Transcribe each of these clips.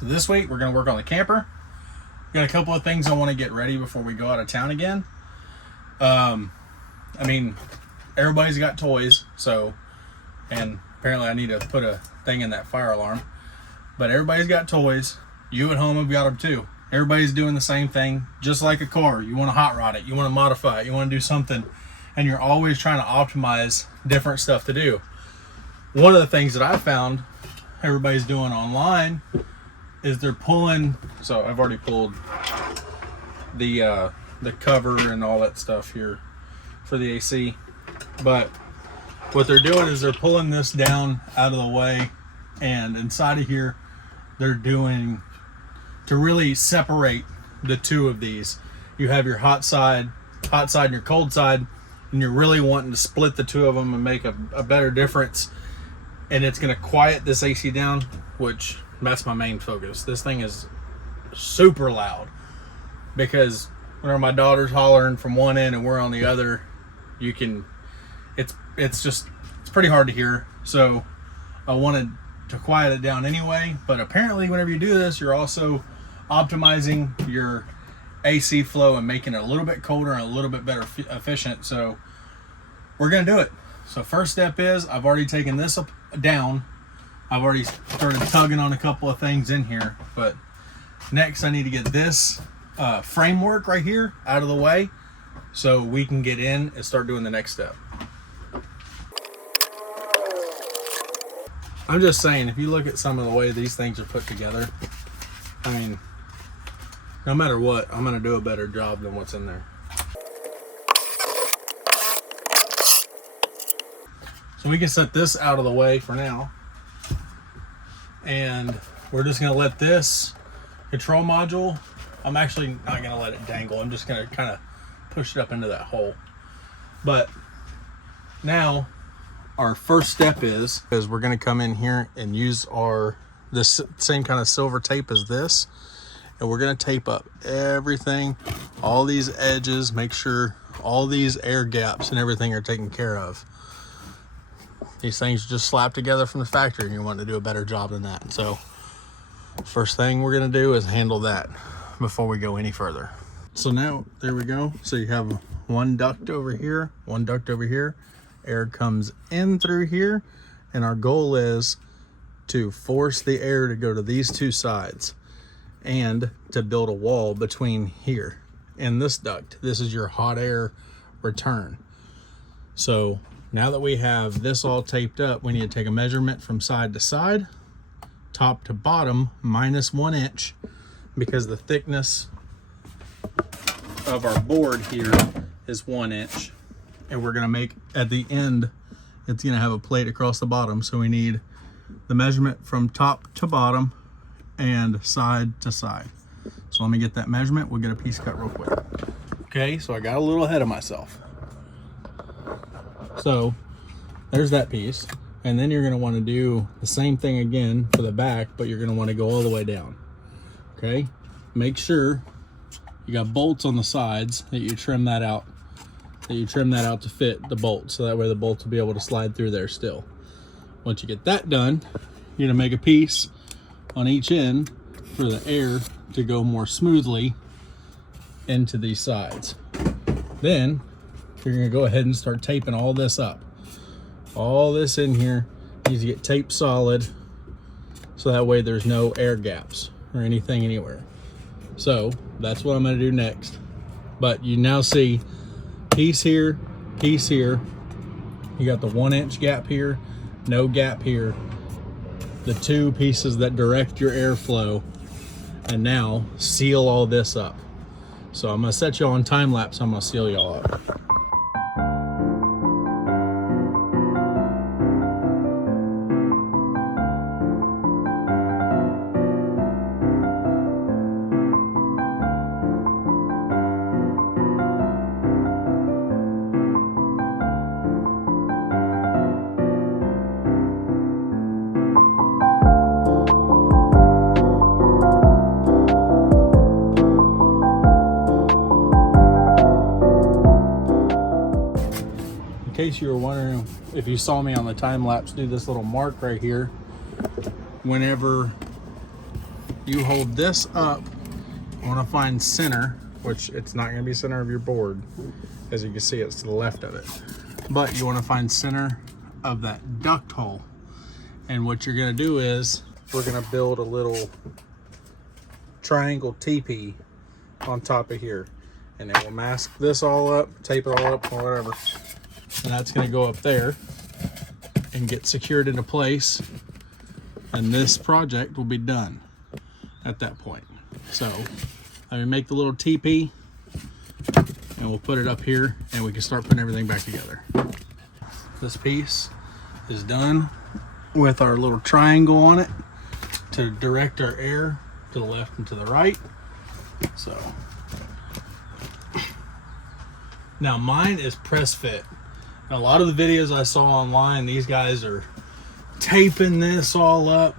So this week we're going to work on the camper. Got a couple of things I want to get ready before we go out of town again. I mean, everybody's got toys, so, and apparently I need to put a thing in that fire alarm, but everybody's got toys. You at home have got them too. Everybody's doing the same thing, just like a car. You want to hot rod it, you want to modify it, you want to do something, and you're always trying to optimize different stuff to do. One of the things that I found everybody's doing online is they're pulling, so I've already pulled the cover and all that stuff here for the AC, but what they're doing is they're pulling this down out of the way, and inside of here they're doing to really separate the two of these. You have your hot side and your cold side, and you're really wanting to split the two of them and make a better difference, and it's going to quiet this AC down, which that's my main focus. This thing is super loud because whenever my daughter's hollering from one end and we're on the other, you can, it's pretty hard to hear. So I wanted to quiet it down anyway, but apparently whenever you do this, you're also optimizing your AC flow and making it a little bit colder and a little bit better efficient. So we're gonna do it. So first step is I've already taken this up down. I've already started tugging on a couple of things in here, but next I need to get this framework right here out of the way so we can get in and start doing the next step. I'm just saying, if you look at some of the way these things are put together, I mean, no matter what, I'm gonna do a better job than what's in there. So we can set this out of the way for now. And we're just gonna let this control module, I'm actually not gonna let it dangle. I'm just gonna kind of push it up into that hole. But now our first step is we're gonna come in here and use this same kind of silver tape as this. And we're gonna tape up everything, all these edges, make sure all these air gaps and everything are taken care of. These things just slap together from the factory and you want to do a better job than that. So first thing we're gonna do is handle that before we go any further. So now, there we go. So you have one duct over here, one duct over here. Air comes in through here, and our goal is to force the air to go to these two sides and to build a wall between here and this duct. This is your hot air return. So now that we have this all taped up, we need to take a measurement from side to side, top to bottom, -1 inch, because the thickness of our board here is 1 inch. And we're gonna make, at the end, it's gonna have a plate across the bottom. So we need the measurement from top to bottom and side to side. So let me get that measurement. We'll get a piece cut real quick. Okay, so I got a little ahead of myself. So there's that piece. And then you're gonna wanna do the same thing again for the back, but you're gonna wanna go all the way down. Okay, make sure you got bolts on the sides that you trim that out. To fit the bolt, so that way the bolts will be able to slide through there still. Once you get that done, you're gonna make a piece on each end for the air to go more smoothly into these sides. Then you're gonna go ahead and start taping all this up. All this in here needs to get taped solid, so that way there's no air gaps or anything anywhere. So that's what I'm gonna do next. But you now see piece here, piece here. You got the 1 inch gap here, no gap here. The two pieces that direct your airflow, and now seal all this up. So I'm gonna set y'all on time lapse. I'm gonna seal y'all up. In case you were wondering, if you saw me on the time lapse do this little mark right here, whenever you hold this up. You want to find center, which it's not going to be center of your board. As you can see, it's to the left of it. But you want to find center of that duct hole. And what you're going to do is we're going to build a little triangle teepee on top of here. And then we'll mask this all up, tape it all up, or whatever. And that's going to go up there and get secured into place. And this project will be done at that point. So let me make the little teepee and we'll put it up here and we can start putting everything back together. This piece is done with our little triangle on it to direct our air to the left and to the right. So now mine is press fit. Now, a lot of the videos I saw online, these guys are taping this all up.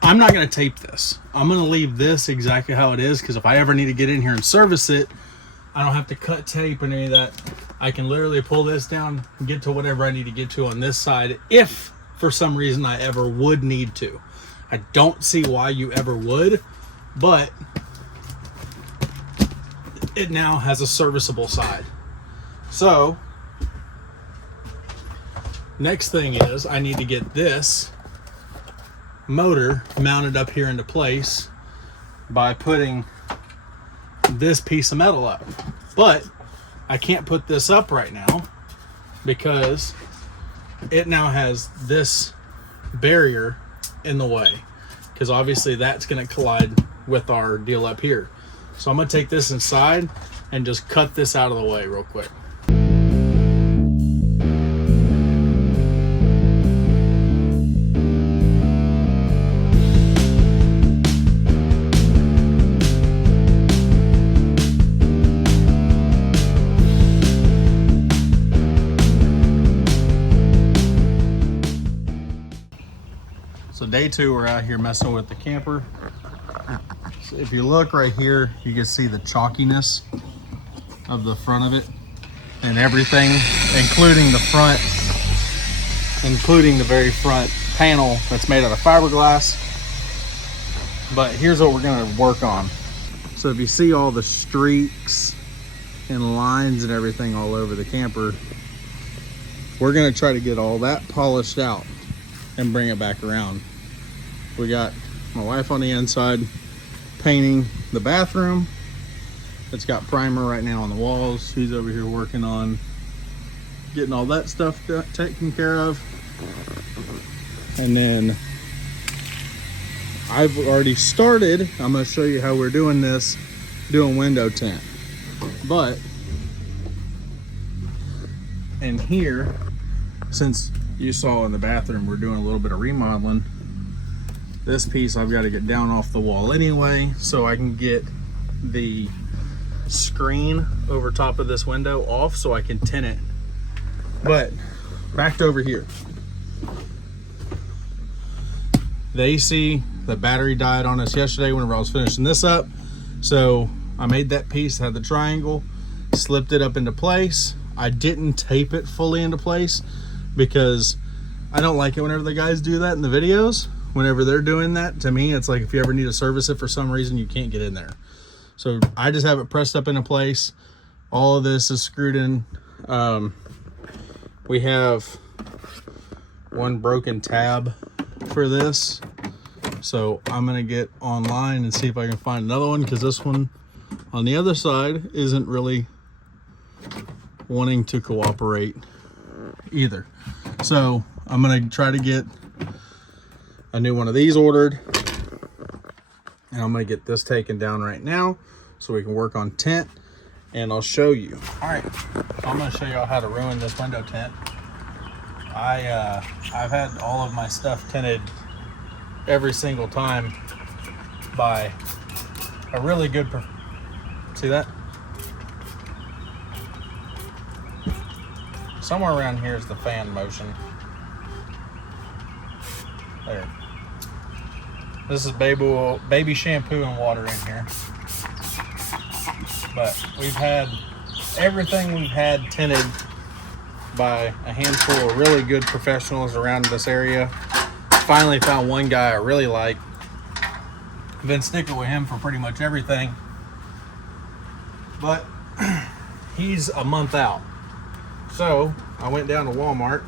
I'm not going to tape this. I'm going to leave this exactly how it is, because if I ever need to get in here and service it, I don't have to cut tape and any of that. I can literally pull this down and get to whatever I need to get to on this side, if for some reason I ever would need to. I don't see why you ever would, but it now has a serviceable side. So next thing is I need to get this motor mounted up here into place by putting this piece of metal up. But I can't put this up right now because it now has this barrier in the way, because obviously that's going to collide with our deal up here. So I'm going to take this inside and just cut this out of the way real quick. So day two, we're out here messing with the camper. So if you look right here, you can see the chalkiness of the front of it and everything, including the front, including the very front panel that's made out of fiberglass. But here's what we're gonna work on. So if you see all the streaks and lines and everything all over the camper, we're gonna try to get all that polished out and bring it back around. We got my wife on the inside painting the bathroom. It's got primer right now on the walls. She's over here working on getting all that stuff taken care of. And then I've already started, I'm gonna show you how we're doing this, doing window tint. But in here, since you saw in the bathroom, we're doing a little bit of remodeling. This piece I've got to get down off the wall anyway, so I can get the screen over top of this window off so I can tint it. But back to over here. The AC, the battery died on us yesterday whenever I was finishing this up. So I made that piece, had the triangle, slipped it up into place. I didn't tape it fully into place because I don't like it whenever the guys do that in the videos. Whenever they're doing that, to me, it's like if you ever need to service it for some reason, you can't get in there. So I just have it pressed up into place. All of this is screwed in. We have one broken tab for this. So I'm gonna get online and see if I can find another one, because this one on the other side isn't really wanting to cooperate either. So I'm gonna try to get a new one of these ordered, and I'm gonna get this taken down right now so we can work on tint, and I'll show you. All right, so I'm gonna show y'all how to ruin this window tint. I've had all of my stuff tinted every single time by a really good, see that? Somewhere around here is the fan motion. There. This is baby shampoo and water in here. But we've had everything we've had tinted by a handful of really good professionals around this area. Finally found one guy I really like. I've been sticking with him for pretty much everything, but he's a month out. So I went down to Walmart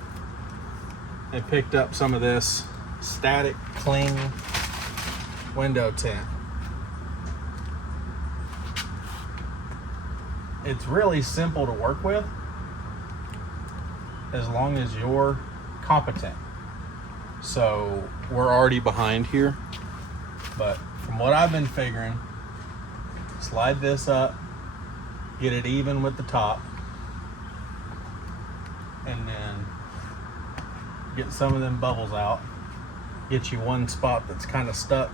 and picked up some of this static cling window tint. It's really simple to work with as long as you're competent. So we're already behind here, but from what I've been figuring, slide this up, get it even with the top, and then get some of them bubbles out, get you one spot that's kind of stuck.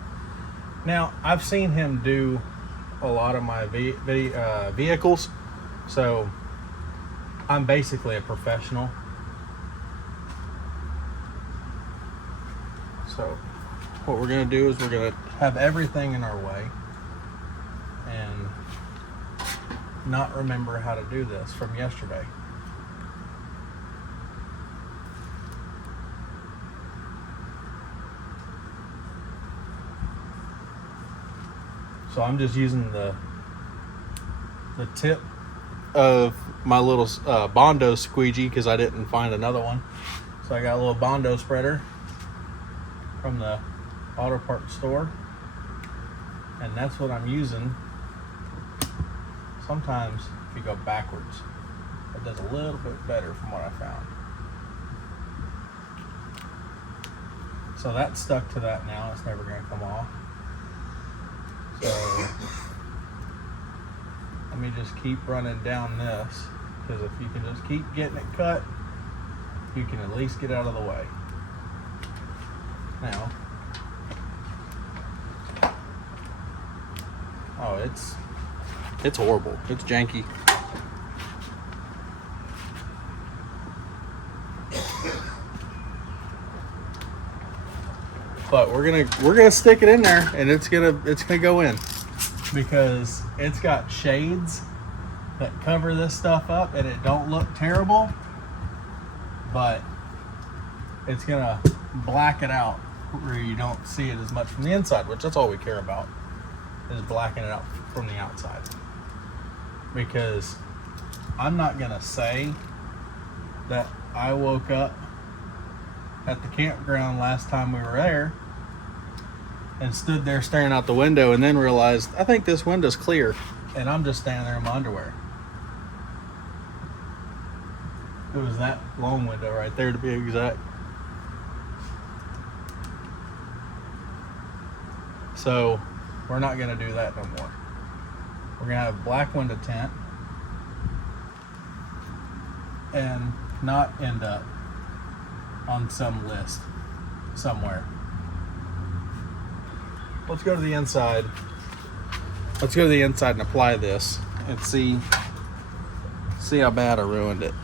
Now, I've seen him do a lot of my vehicles, so I'm basically a professional. So what we're going to do is we're going to have everything in our way and not remember how to do this from yesterday. So I'm just using the tip of my little Bondo squeegee because I didn't find another one. So I got a little Bondo spreader from the auto parts store, and that's what I'm using. Sometimes if you go backwards, it does a little bit better from what I found. So that's stuck to that now. It's never going to come off. So let me just keep running down this, because if you can just keep getting it cut, you can at least get out of the way. Now, oh, it's horrible. It's janky. But we're gonna stick it in there, and it's gonna go in, because it's got shades that cover this stuff up, and it don't look terrible, but it's gonna black it out where you don't see it as much from the inside, which that's all we care about, is blacking it out from the outside. Because I'm not gonna say that I woke up at the campground last time we were there and stood there staring out the window and then realized, I think this window's clear, and I'm just standing there in my underwear. It was that long window right there, to be exact. So we're not going to do that no more. We're going to have black window tint and not end up on some list somewhere. Let's go to the inside. Let's go to the inside and apply this and see how bad I ruined it.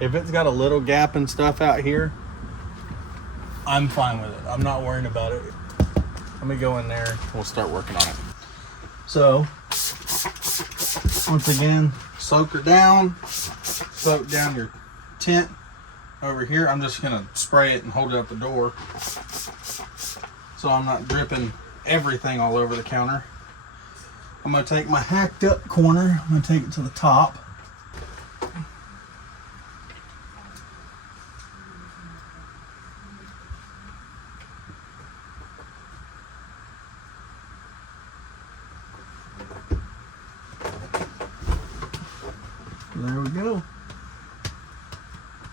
If it's got a little gap and stuff out here, I'm fine with it. I'm not worrying about it. Let me go in there. We'll start working on it. So, once again, soak down your tint over here. I'm just gonna spray it and hold it up the door so I'm not dripping everything all over the counter. I'm gonna take my hacked up corner, I'm gonna take it to the top. There we go.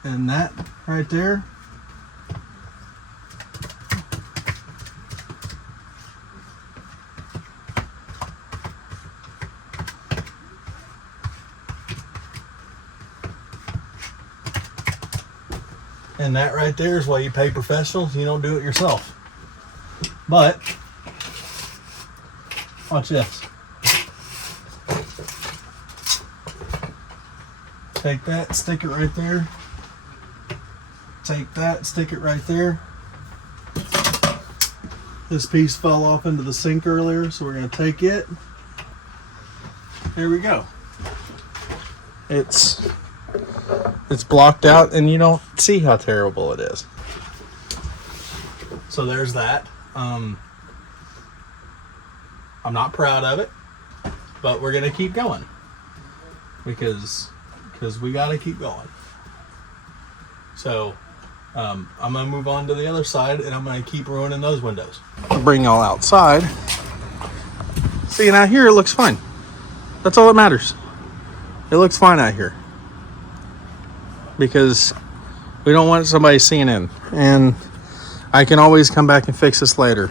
And that right there, and that right there is why you pay professionals. You don't do it yourself. But watch this. Take that, stick it right there. Take that, stick it right there. This piece fell off into the sink earlier, so we're going to take it. There we go. It's blocked out, and you don't see how terrible it is. So there's that. I'm not proud of it, but we're gonna keep going because we gotta keep going. So I'm gonna move on to the other side, and I'm gonna keep ruining those windows. I'll bring y'all outside. See, now here it looks fine. That's all that matters. It looks fine out here because we don't want somebody seeing in, and I can always come back and fix this later.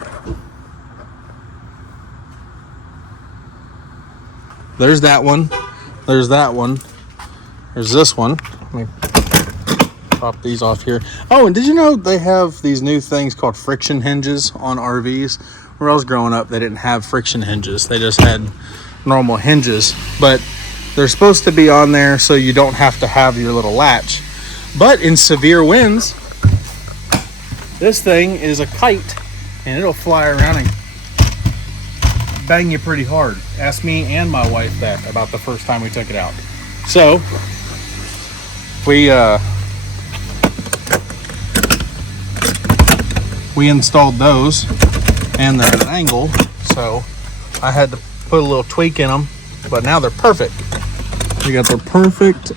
There's that one. There's that one. There's this one. Let me pop these off here. Oh, and did you know they have these new things called friction hinges on RVs? Where I was growing up, they didn't have friction hinges. They just had normal hinges. But they're supposed to be on there so you don't have to have your little latch. But in severe winds, this thing is a kite, and it'll fly around and bang you pretty hard. Ask me and my wife that about the first time we took it out. So we installed those, and they're at an angle, so I had to put a little tweak in them, but now they're perfect. We got the perfect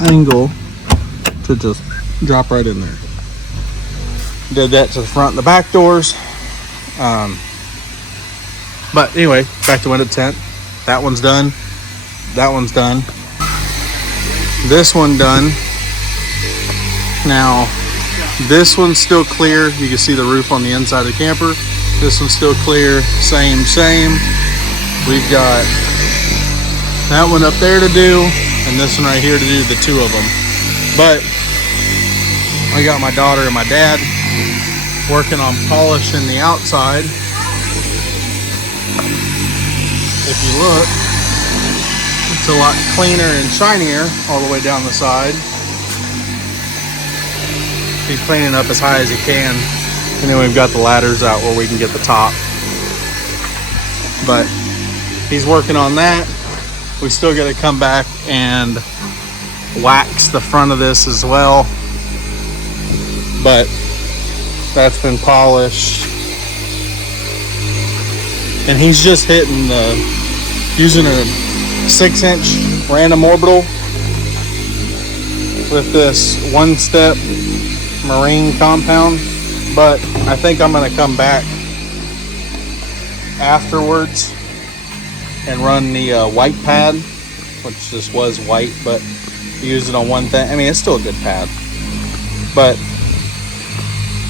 angle to just drop right in there. Did that to the front and the back doors. But anyway, back to window tint. That one's done. That one's done. This one done. Now, this one's still clear. You can see the roof on the inside of the camper. This one's still clear. Same. We've got that one up there to do, and this one right here to do, the two of them. But I got my daughter and my dad working on polishing the outside. If you look, it's a lot cleaner and shinier all the way down the side. He's cleaning up as high as he can. And then we've got the ladders out where we can get the top. But he's working on that. We still got to come back and wax the front of this as well. But that's been polished. And he's just hitting using a 6-inch random orbital with this one-step marine compound. But I think I'm going to come back afterwards and run the white pad, which just was white, but use it on one thing. I mean, it's still a good pad, but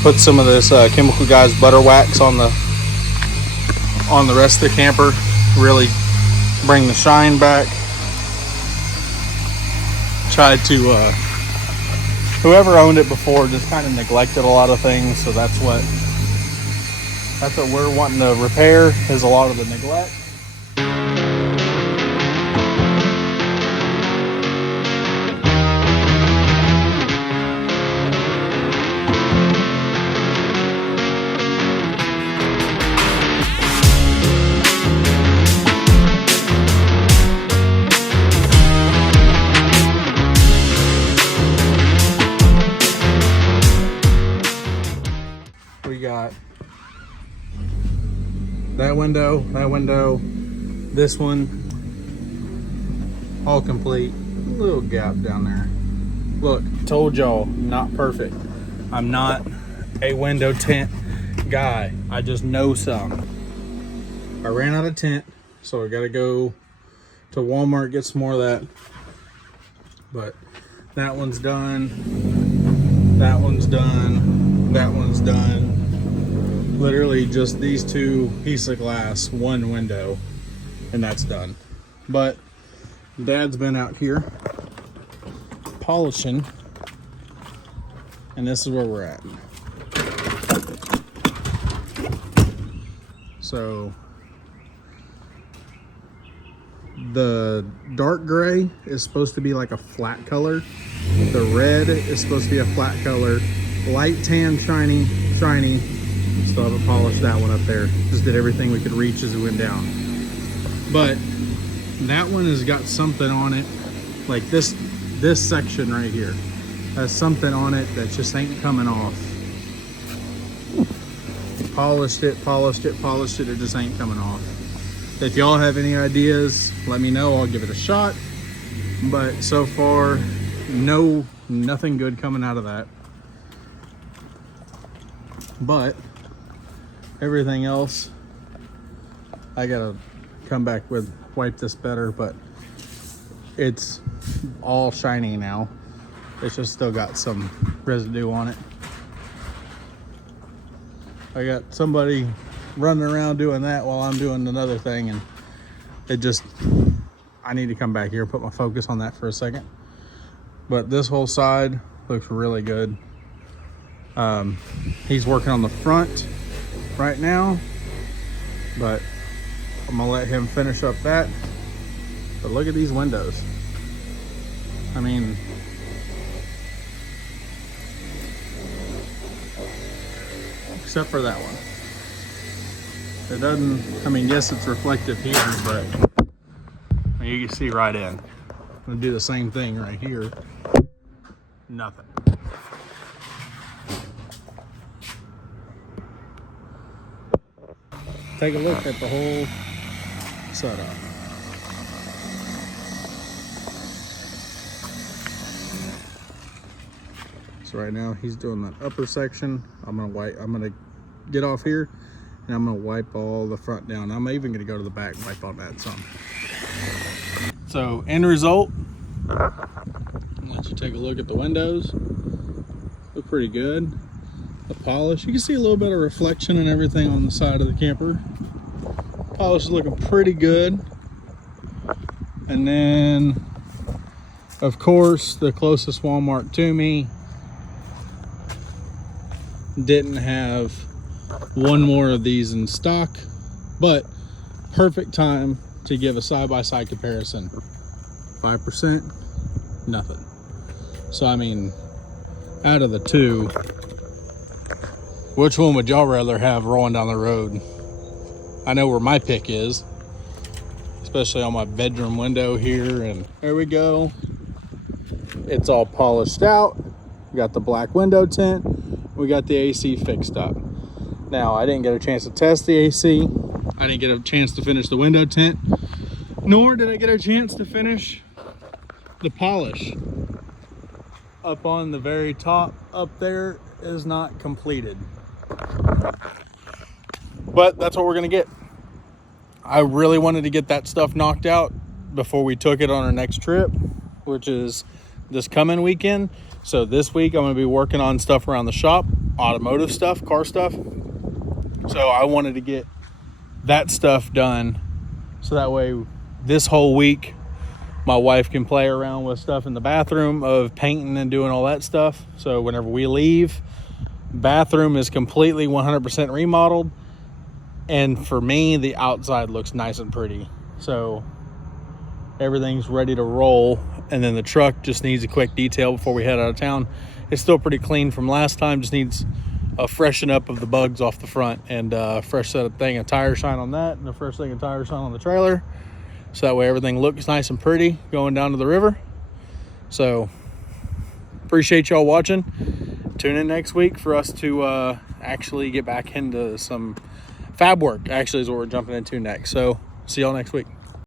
put some of this Chemical Guys butter wax on the rest of the camper. Really bring the shine back. Tried to whoever owned it before just kind of neglected a lot of things, so that's what we're wanting to repair, is a lot of the neglect. We got that window, this one, all complete. Little gap down there. Look, told y'all, not perfect. I'm not a window tint guy. I just know some. I ran out of tint, so I gotta go to Walmart, get some more of that. But that one's done. That one's done. That one's done. Literally just these two pieces of glass, one window, and that's done. But Dad's been out here polishing, and this is where we're at. So the dark gray is supposed to be like a flat color. The red is supposed to be a flat color. Light tan, shiny. Still haven't polished that one up there. Just did everything we could reach as we went down. But that one has got something on it, like this section right here has something on it that just ain't coming off. Polished it, it just ain't coming off. If y'all have any ideas, let me know. I'll give it a shot. But so far, nothing good coming out of that. But everything else, I gotta come back with wipe this better, but it's all shiny now. It's just still got some residue on it. I got somebody running around doing that while I'm doing another thing, and I need to come back here, put my focus on that for a second. But this whole side looks really good. He's working on the front right now, but I'm gonna let him finish up that. But look at these windows. I mean, except for that one. It doesn't, I mean, yes, it's reflective here, but you can see right in. I'm gonna do the same thing right here. Nothing. Take a look at the whole setup. So right now he's doing that upper section. I'm gonna get off here and I'm gonna wipe all the front down. I'm even gonna go to the back and wipe on that some. So end result, I'll let you take a look at the windows. Look pretty good. The polish, you can see a little bit of reflection and everything on the side of the camper. Polish is looking pretty good. And then, of course, the closest Walmart to me didn't have one more of these in stock, but perfect time to give a side-by-side comparison. 5%, nothing. So I mean, out of the two, which one would y'all rather have rolling down the road? I know where my pick is, especially on my bedroom window here. And there we go. It's all polished out. We got the black window tint. We got the AC fixed up. Now, I didn't get a chance to test the AC. I didn't get a chance to finish the window tint, nor did I get a chance to finish the polish. Up on the very top up there is not completed. But that's what we're gonna get. I really wanted to get that stuff knocked out before we took it on our next trip, which is this coming weekend. So this week I'm gonna be working on stuff around the shop, automotive stuff, car stuff. So I wanted to get that stuff done so that way this whole week my wife can play around with stuff in the bathroom of painting and doing all that stuff. So whenever we leave, bathroom is completely 100% remodeled. And for me, the outside looks nice and pretty. So everything's ready to roll. And then the truck just needs a quick detail before we head out of town. It's still pretty clean from last time. Just needs a freshen up of the bugs off the front, and a fresh set of tire shine on that, and a fresh thing of tire shine on the trailer. So that way everything looks nice and pretty going down to the river. So appreciate y'all watching. Tune in next week for us to actually get back into some fab work, actually, is what we're jumping into next. So see y'all next week.